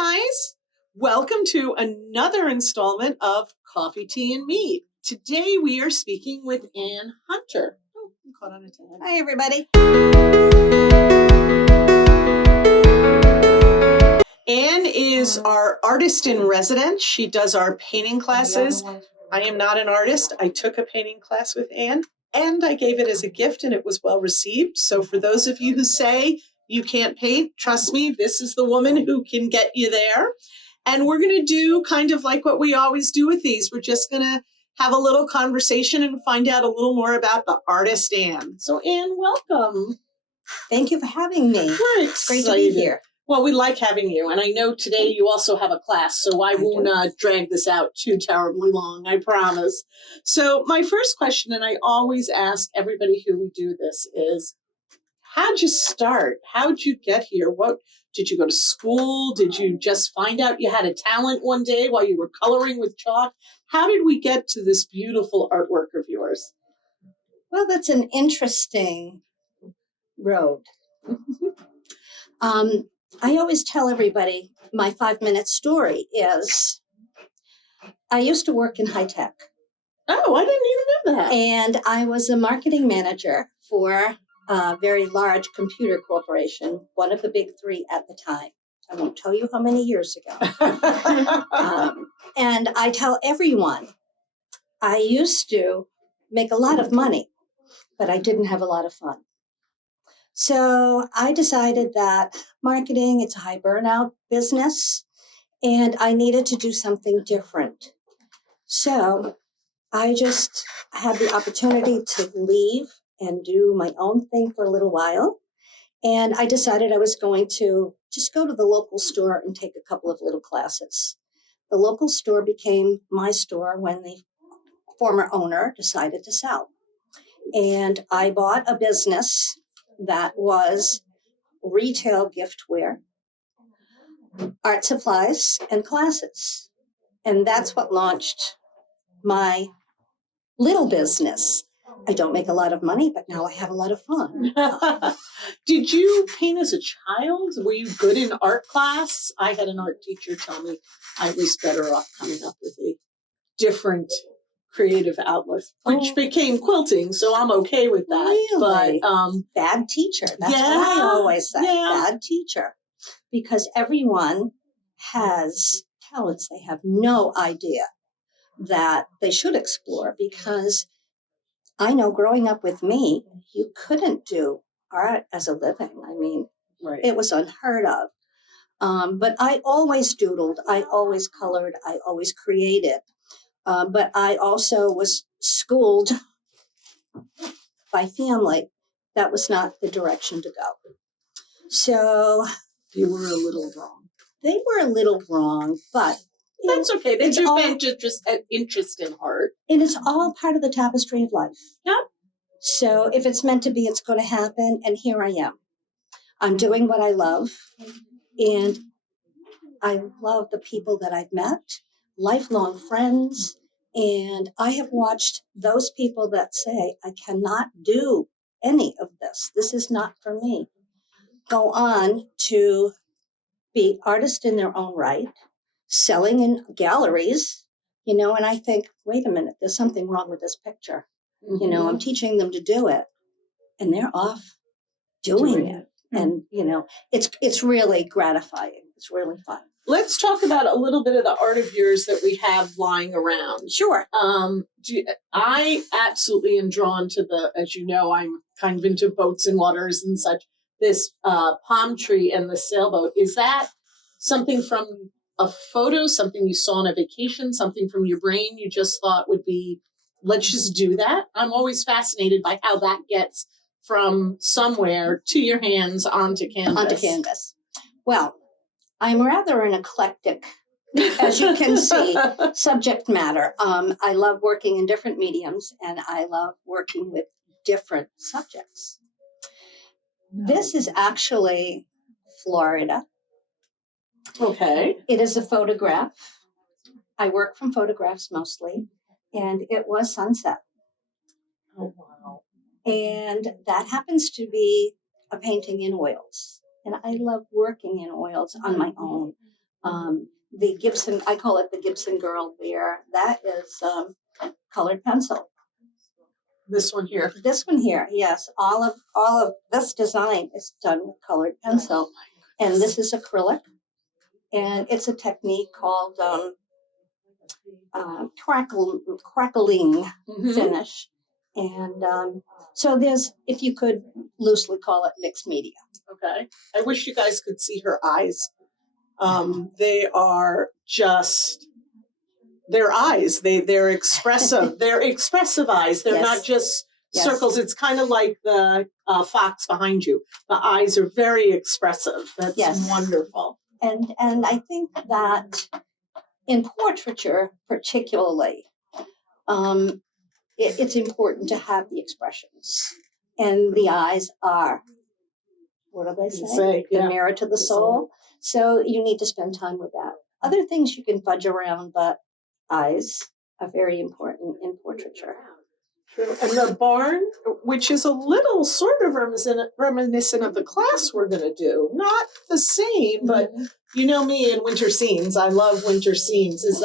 guys. Welcome to another installment of Coffee, Tea, and Meat. Today we are speaking with Ann Hunter. Oh, I'm caught on a tag. Hi, everybody. Ann is our artist in residence. She does our painting classes. I am not an artist. I took a painting class with Ann, and I gave it as a gift, and it was well received. So for those of you who say you can't paint, trust me, this is the woman who can get you there. And we're going to do kind of like what we always do with these. We're just going to have a little conversation and find out a little more about the artist Ann. So Ann, welcome. Thank you for having me. We're It's great to be here. Well, we like having you. And I know today you also have a class, so I won't drag this out too terribly long, I promise. So my first question, and I always ask everybody who we do this, is how'd you start? How'd you get here? What did you go to school? Did you just find out you had a talent one day while you were coloring with chalk? How did we get to this beautiful artwork of yours? Well, that's an interesting road. I always tell everybody my 5-minute story is I used to work in high tech. Oh, I didn't even know that. And I was a marketing manager for a very large computer corporation, one of the big three at the time. I won't tell you how many years ago. And I tell everyone, I used to make a lot of money, but I didn't have a lot of fun. So I decided that marketing, it's a high burnout business, and I needed to do something different. So I just had the opportunity to leave and do my own thing for a little while. And I decided I was going to just go to the local store and take a couple of little classes. The local store became my store when the former owner decided to sell. And I bought a business that was retail giftware, art supplies, and classes. And that's what launched my little business. I don't make a lot of money, but now I have a lot of fun. Did you paint as a child? Were you good in art class? I had an art teacher tell me I was better off coming up with a different creative outlet, which became quilting, so I'm okay with that. Really? But bad teacher. That's what I always say. Yeah. Bad teacher. Because everyone has talents they have no idea that they should explore, because I know growing up with me, you couldn't do art as a living. I mean, right. It was unheard of. But I always doodled, I always colored, I always created. But I also was schooled by family. That was not the direction to go. So You were a little wrong. they were a little wrong, but That's okay. They it's do all- just an interest in art. and it's all part of the tapestry of life. Yep. So if it's meant to be, it's going to happen. And here I am. I'm doing what I love. And I love the people that I've met, lifelong friends. And I have watched those people that say, I cannot do any of this. This is not for me. Go on to be artists in their own right, selling in galleries, and I think, wait a minute, there's something wrong with this picture. I'm teaching them to do it, and they're off doing it. And, it's really gratifying. It's really fun. Let's talk about a little bit of the art of yours that we have lying around. Sure. I absolutely am drawn to as you know, I'm kind of into boats and waters and such. This palm tree and the sailboat, is that something from a photo, something you saw on a vacation, something from your brain you just thought would be, let's just do that? I'm always fascinated by how that gets from somewhere to your hands onto canvas. Well, I'm rather an eclectic, as you can see, subject matter. I love working in different mediums, and I love working with different subjects. This is actually Florida. Okay. It is a photograph. I work from photographs mostly, and it was sunset. Oh, wow. And that happens to be a painting in oils. And I love working in oils on my own. The Gibson, I call it the Gibson girl bear. That is colored pencil. This one here. This one here, yes, all of this design is done with colored pencil, and this is acrylic, and it's a technique called crackling finish, and so there's, if you could loosely call it mixed media. Okay. I wish you guys could see her eyes. They are just, their eyes, they're expressive. They're expressive eyes. They're not just circles. It's kind of like the fox behind you. The eyes are very expressive. That's wonderful. And I think that in portraiture particularly, it's important to have the expressions. And the eyes are, what do they say? The mirror to the soul. So you need to spend time with that. Other things you can fudge around, but eyes are very important in portraiture. True. And the barn, which is a little sort of reminiscent of the class we're going to do. Not the same, but you know me in winter scenes. I love winter scenes. Is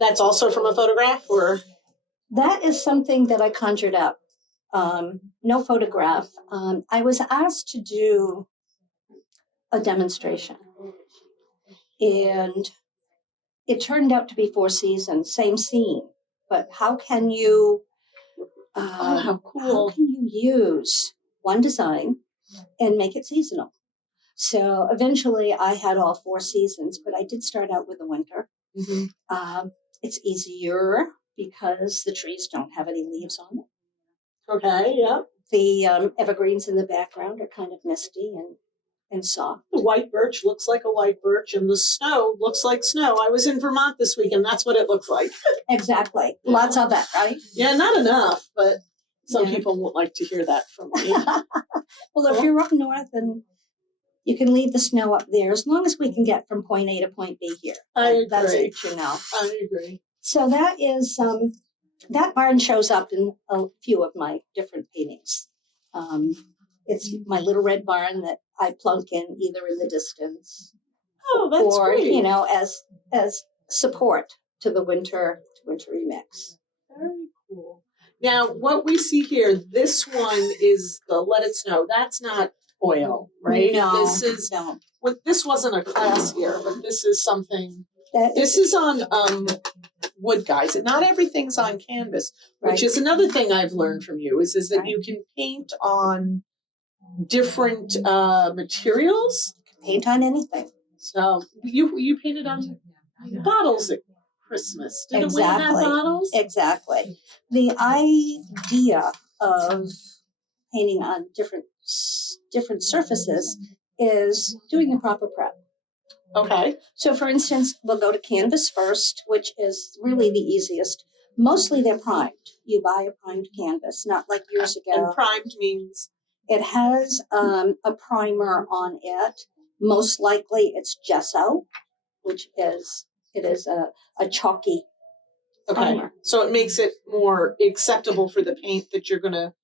that's also from a photograph, or? That is something that I conjured up. No photograph. I was asked to do a demonstration, and it turned out to be 4 seasons, same scene. But how can you? How cool! How can you use one design and make it seasonal? So eventually, I had all 4 seasons, but I did start out with the winter. It's easier because the trees don't have any leaves on it. Okay, yeah. The evergreens in the background are kind of misty and soft. The white birch looks like a white birch, and the snow looks like snow. I was in Vermont this week, and that's what it looks like. Exactly. Lots of it, right? Yeah, not enough, but some people won't like to hear that from me. Well, if you're up north, and you can leave the snow up there, as long as we can get from point A to point B here. I agree. That's it, you know. I agree. So that is, that barn shows up in a few of my different paintings. It's my little red barn that I plunk in either in the distance, or great. You know, as support to the wintry mix. Very cool. Now, what we see here, this one is the Let It Snow. That's not oil, right? No, this is no. Well, this wasn't a class here, but this is something. This is on wood, guys. And not everything's on canvas, which is another thing I've learned from you. Is that you can paint on different materials. Paint on anything. So you painted on bottles at Christmas. Didn't we have bottles? Exactly. The idea of painting on different surfaces is doing the proper prep. Okay. So for instance, we'll go to canvas first, which is really the easiest. Mostly they're primed. You buy a primed canvas, not like years ago. And primed means? It has a primer on it. Most likely it's gesso, which is a chalky primer. So it makes it more acceptable for the paint that you're going to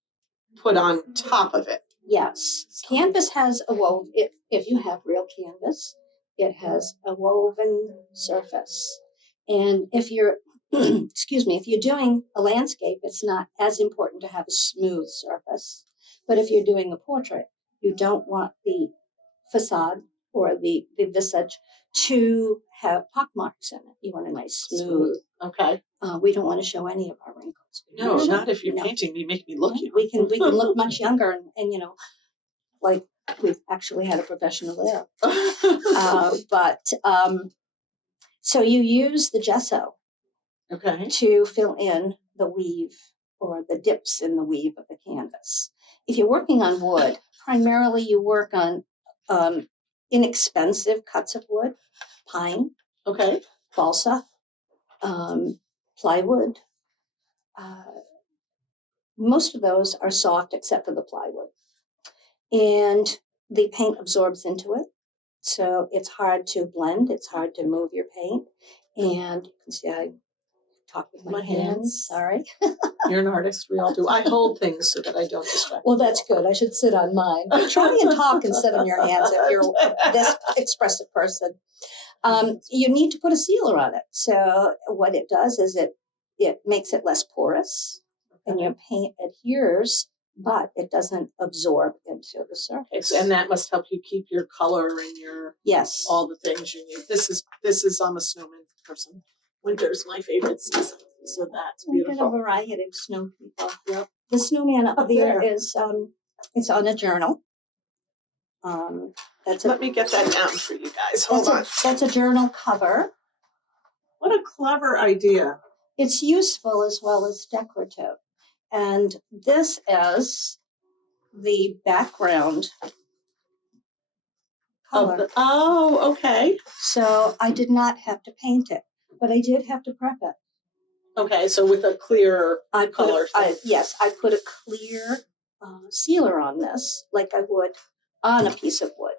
put on top of it. Yes. Canvas has a woven, if you have real canvas, it has a woven surface. And if you're, if you're doing a landscape, it's not as important to have a smooth surface. But if you're doing a portrait, you don't want the facade or the visage to have pockmarks in it. You want a nice smooth. Okay. We don't want to show any of our wrinkles. No, not if you're painting. You make me look. We can look much younger and you know, like we've actually had a professional there. So you use the gesso, to fill in the weave or the dips in the weave of the canvas. If you're working on wood, primarily you work on inexpensive cuts of wood, pine, balsa, plywood. Most of those are soft except for the plywood. And the paint absorbs into it. So it's hard to blend. It's hard to move your paint. And you can see I talk with My my hands. hands. Sorry. You're an artist. We all do. I hold things so that I don't distract. Well, that's good. I should sit on mine. But try and talk and sit on your hands if you're this expressive person. You need to put a sealer on it. So what it does is it makes it less porous, and your paint adheres, but it doesn't absorb into the surface. And that must help you keep your color and your Yes. all the things you need. This is I'm a snowman person. Winter's my favorite season, so that's We get a beautiful. variety of snow people. Yep. The snowman up Up there there. is it's on a journal. Let me get that down for you guys. Hold on. That's a journal cover. What a clever idea. It's useful as well as decorative. And this is the background color. Okay. So I did not have to paint it, but I did have to prep it. Okay, so with a clear color. Yes, I put a clear sealer on this, like I would on a piece of wood.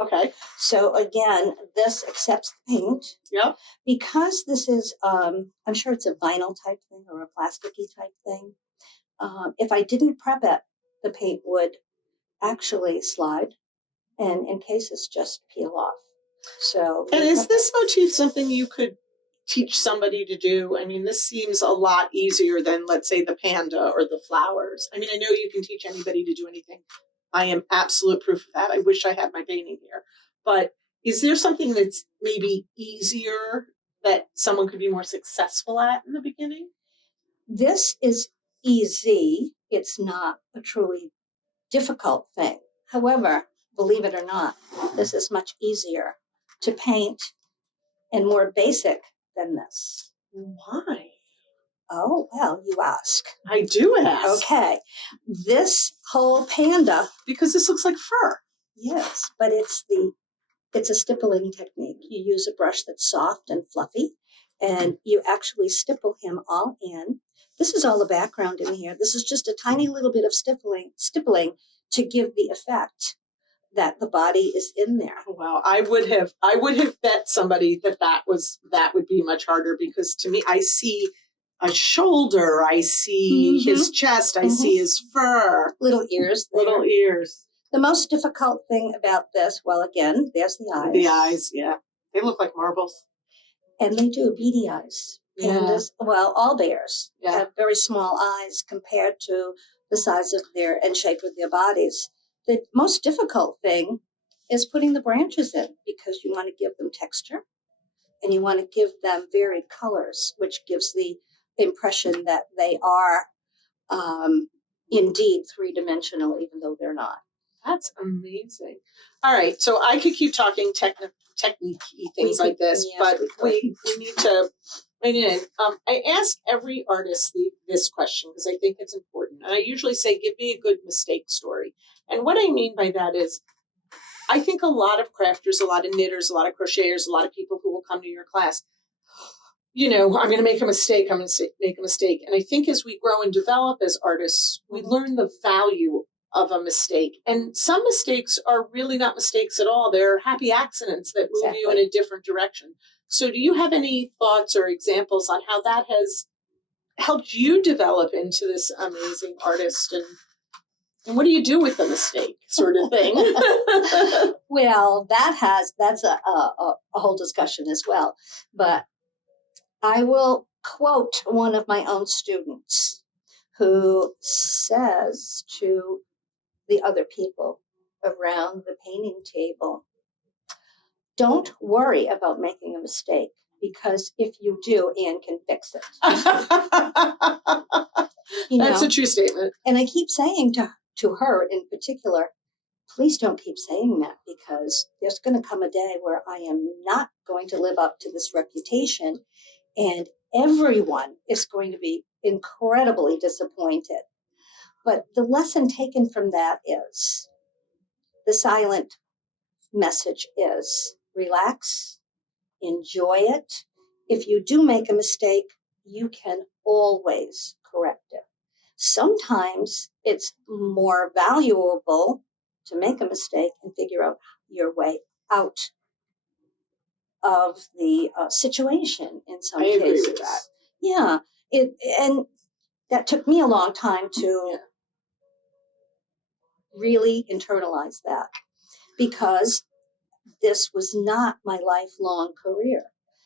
Okay. So again, this accepts the paint. Yep. Because this is, I'm sure it's a vinyl type thing or a plasticky type thing. If I didn't prep it, the paint would actually slide, and in cases just peel off. So. And is this motif something you could teach somebody to do? I mean, this seems a lot easier than, let's say, the panda or the flowers. I mean, I know you can teach anybody to do anything. I am absolute proof of that. I wish I had my painting here. But is there something that's maybe easier that someone could be more successful at in the beginning? This is easy. It's not a truly difficult thing. However, believe it or not, this is much easier to paint and more basic than this. Why? Oh, well, you ask. I do ask. Okay. This whole panda. Because this looks like fur. Yes, but it's a stippling technique. You use a brush that's soft and fluffy, and you actually stipple him all in. This is all the background in here. This is just a tiny little bit of stippling to give the effect that the body is in there. Wow, I would have bet somebody that would be much harder, because to me, I see a shoulder, I see his chest, I see his fur. Little ears there. Little ears. The most difficult thing about this, well, again, there's the eyes. The eyes, yeah. They look like marbles. And they do, beady eyes. Pandas, well, all bears have very small eyes compared to the size of their and shape of their bodies. The most difficult thing is putting the branches in, because you want to give them texture and you want to give them varied colors, which gives the impression that they are indeed three-dimensional, even though they're not. That's amazing. All right, so I could keep talking technique-y things like this, but we need to. I ask every artist this question because I think it's important, and I usually say, "Give me a good mistake story." And what I mean by that is, I think a lot of crafters, a lot of knitters, a lot of crocheters, a lot of people who will come to your class, I'm going to make a mistake. I'm going to make a mistake, and I think as we grow and develop as artists, we learn the value of a mistake. And some mistakes are really not mistakes at all. They're happy accidents that move you in a different direction. So do you have any thoughts or examples on how that has helped you develop into this amazing artist? And what do you do with the mistake, sort of thing? Well, that's a whole discussion as well. But I will quote one of my own students who says to the other people around the painting table, don't worry about making a mistake, because if you do, Anne can fix it. That's a true statement. And I keep saying to her in particular, please don't keep saying that, because there's going to come a day where I am not going to live up to this reputation, and everyone is going to be incredibly disappointed. But the lesson taken from that is, the silent message is, relax, enjoy it. If you do make a mistake, you can always correct it. Sometimes it's more valuable to make a mistake and figure out your way out of the situation in some cases. I agree with that. Yeah, and that took me a long time to really internalize that, because this was not my lifelong career.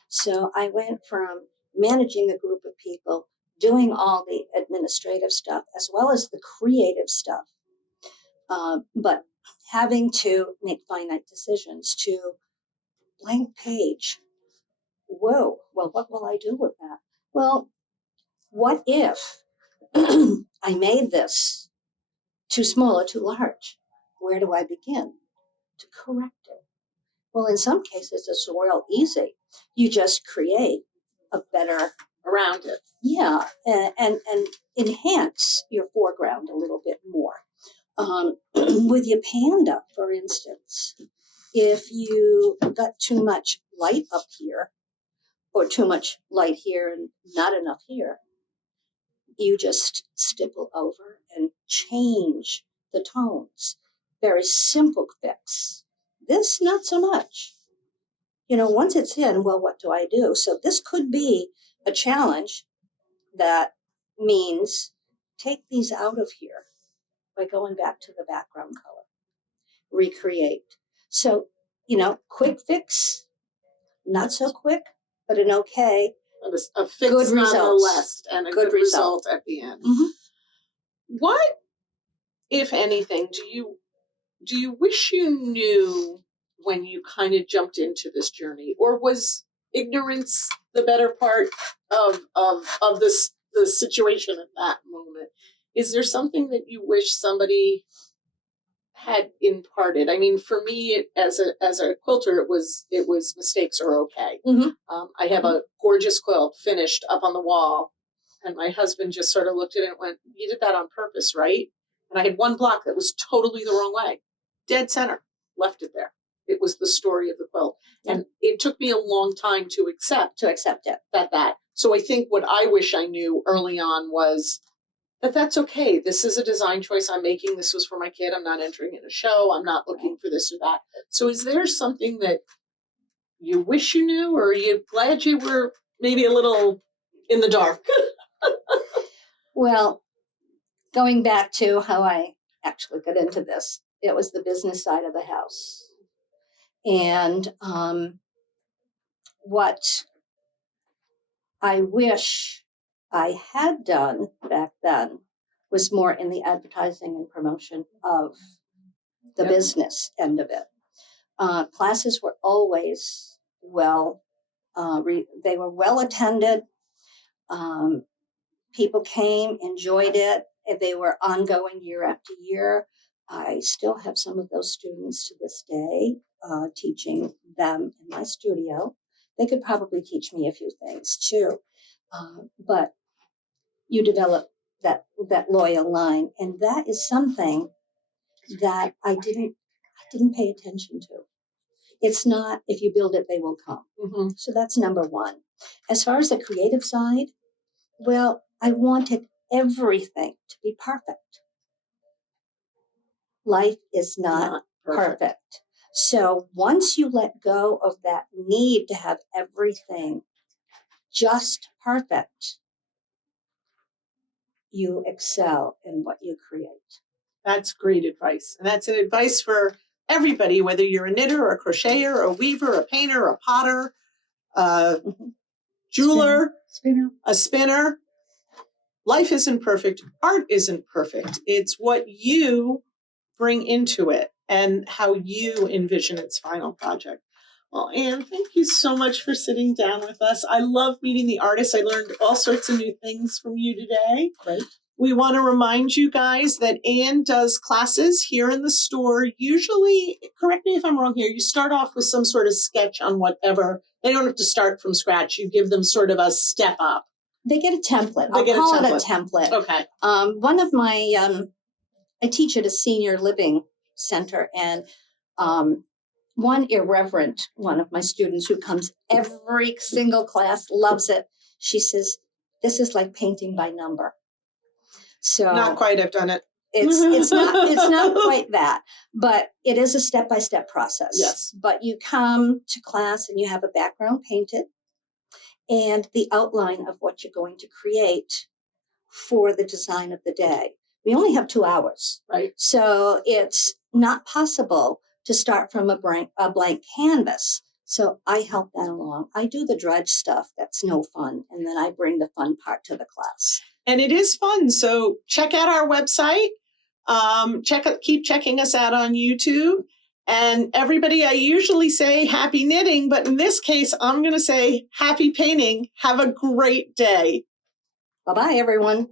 So I went from managing a group of people, doing all the administrative stuff as well as the creative stuff, but having to make finite decisions, to blank page. Whoa, well, what will I do with that? Well, what if I made this too small or too large? Where do I begin to correct it? Well, in some cases, it's real easy. You just create a better Around it. yeah, and enhance your foreground a little bit more. With your panda, for instance, if you got too much light up here, or too much light here and not enough here, you just stipple over and change the tones. Very simple fix. This, not so much. Once it's in, well, what do I do? So this could be a challenge that means take these out of here by going back to the background color, recreate. So, quick fix, not so quick, but an okay. A fix good nonetheless, and a good result at the end. Mm-hmm. What, if anything, do you wish you knew when you kind of jumped into this journey, or was ignorance the better part of this the situation at that moment? Is there something that you wish somebody had imparted? I mean, for me, as a quilter, it was mistakes are okay. Mm-hmm. I have a gorgeous quilt finished up on the wall, and my husband just sort of looked at it and went, "You did that on purpose, right?" And I had one block that was totally the wrong way, dead center, left it there. It was the story of the quilt, and it took me a long time to accept it. That. So I think what I wish I knew early on was that's okay. This is a design choice I'm making. This was for my kid. I'm not entering in a show. I'm not looking for this or that. So is there something that you wish you knew, or are you glad you were maybe a little in the dark? Well, going back to how I actually got into this, it was the business side of the house. And what I wish I had done back then was more in the advertising and promotion of the business end of it. Classes were always they were well attended. People came, enjoyed it. They were ongoing year after year. I still have some of those students to this day, teaching them in my studio. They could probably teach me a few things too. But you develop that loyal line. And that is something that I didn't pay attention to. It's not, if you build it, they will come. Mm-hmm. So that's number one. As far as the creative side, well, I wanted everything to be perfect. Life is not perfect. So once you let go of that need to have everything just perfect, you excel in what you create. That's great advice. And that's an advice for everybody, whether you're a knitter, or a crocheter, a weaver, a painter, a potter, a jeweler, a spinner. Life isn't perfect. Art isn't perfect. It's what you bring into it and how you envision its final project. Well, Anne, thank you so much for sitting down with us. I love meeting the artists. I learned all sorts of new things from you today. Great. We want to remind you guys that Anne does classes here in the store. Usually, correct me if I'm wrong here, you start off with some sort of sketch on whatever. They don't have to start from scratch. You give them sort of a step up. They get a template. I'll call it a template. Okay. One of my, I teach at a senior living center, and one irreverent one of my students who comes every single class, loves it. She says, "This is like painting by number." So not quite. I've done it. It's not quite that, but it is a step-by-step process. Yes. But you come to class and you have a background painted, and the outline of what you're going to create for the design of the day. We only have 2 hours. Right. So it's not possible to start from a blank canvas. So I help that along. I do the drudge stuff that's no fun, and then I bring the fun part to the class. And it is fun. So check out our website. Keep checking us out on YouTube. And everybody, I usually say happy knitting, but in this case, I'm going to say happy painting. Have a great day. Bye-bye, everyone.